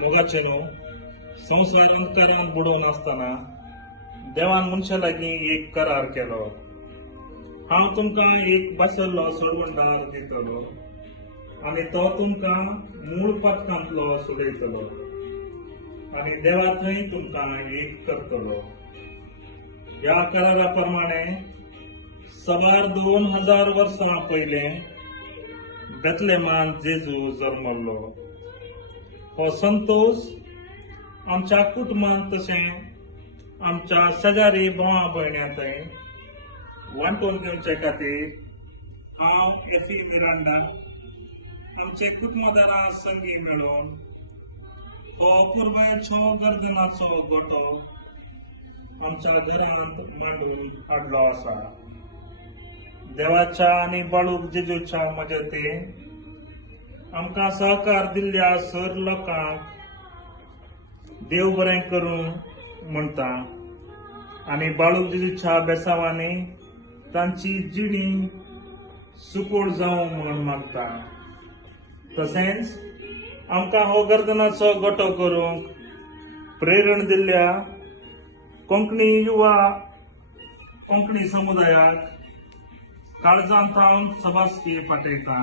मोगाचेनो संसार अंधकारान बुडोवन आसतना देवान मनशा लागीं एक करार केलो. हांव तुमकां एक बासल्लो सोडवणदार दितलो आनी तो तुमकां मूळ पथकांतलो सोडयतलो आनी देवा थंय तुमकां एक करतलो. ह्या करारा प्रमाणे सवार 2000 वर्सां पयलें बेतलेमान जेजू जल्मल्लो. हो संतोष आमच्या कुटुंबांत तशें आमच्या शेजारी भावा भयण्यांतय वांटून घेवचे खातीर हांव एफी मिरांडा आमचे कुटुंबदारां संगी मेळून हो अपुर्बायेचो गर्दनाचो गोठो आमच्या घरांत मांडून हाडलो आसा. देवाच्या आनी बाळूक जेजूच्या मजतीन आमकां सहकार दिल्ल्या सर लोकांक देव बरें करूं म्हणटा आनी बाळूक जेजूच्या बेसांवांनी तांची जिणी सुकूळ जावं म्हूण मागता. तशेंच आमकां हो गर्दनाचो गोठो करूंक प्रेरण दिल्ल्या कोंकणी युवा कोंकणी समुदायाक काळजांत हांव सभासकी पाठयता.